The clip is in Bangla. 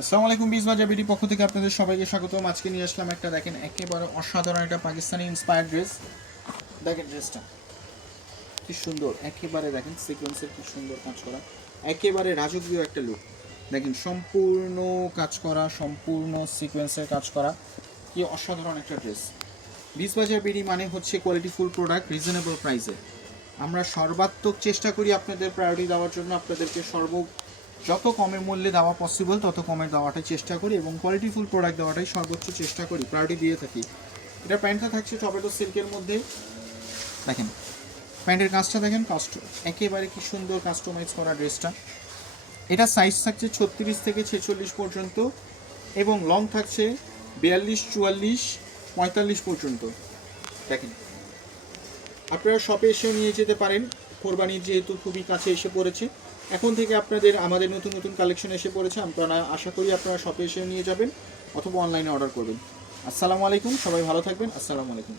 আসসালামু আলাইকুম বিজ বাজার বিডি পক্ষ থেকে আপনাদের সবাইকে স্বাগতম। আজকে নিয়ে আসলাম একটা, দেখেন, একেবারে অসাধারণ একটা পাকিস্তানি ইন্সপায়ার্ড ড্রেস দেখেন ড্রেসটা কি সুন্দর, একেবারে দেখেন সিকোয়েন্সের কি সুন্দর কাজ করা। একেবারে রাজকীয় একটা লুক দেখেন, সম্পূর্ণ কাজ করা, সম্পূর্ণ সিকোয়েন্সের কাজ করা। কি অসাধারণ একটা ড্রেস বিজ বাজার বিডি মানে হচ্ছে কোয়ালিটি ফুল প্রোডাক্ট রিজনেবল প্রাইসে আমরা সর্বাত্মক চেষ্টা করি আপনাদের প্রায়োরিটি দেওয়ার জন্য, আপনাদেরকে সর্ব যত কমের মূল্যে দেওয়া পসিবল তত কমের দেওয়াটাই চেষ্টা করি এবং কোয়ালিটি ফুল প্রোডাক্ট দেওয়াটাই সর্বোচ্চ চেষ্টা করি প্রায়োরিটি দিয়ে থাকি। এটা প্যান্টটা থাকছে টমেটো সিল্কের মধ্যে। দেখেন প্যান্টের কাজটা দেখেন কাস্ট একেবারে কি সুন্দর কাস্টমাইজ করা ড্রেসটা এটা সাইজ থাকছে ছত্রিশ থেকে ছেচল্লিশ পর্যন্ত এবং লং থাকছে বিয়াল্লিশ, চুয়াল্লিশ, পঁয়তাল্লিশ পর্যন্ত। দেখেন আপনারা শপে এসেও নিয়ে যেতে পারেন। কোরবানির যেহেতু খুবই কাছে এসে পড়েছে। এখন থেকে আপনাদের আমাদের নতুন নতুন কালেকশন এসে পড়েছে। আপনারা আশা করি আপনারা শপে এসেও নিয়ে যাবেন অথবা অনলাইনে অর্ডার করবেন। আসসালামু আলাইকুম, সবাই ভালো থাকবেন। আসসালামু আলাইকুম।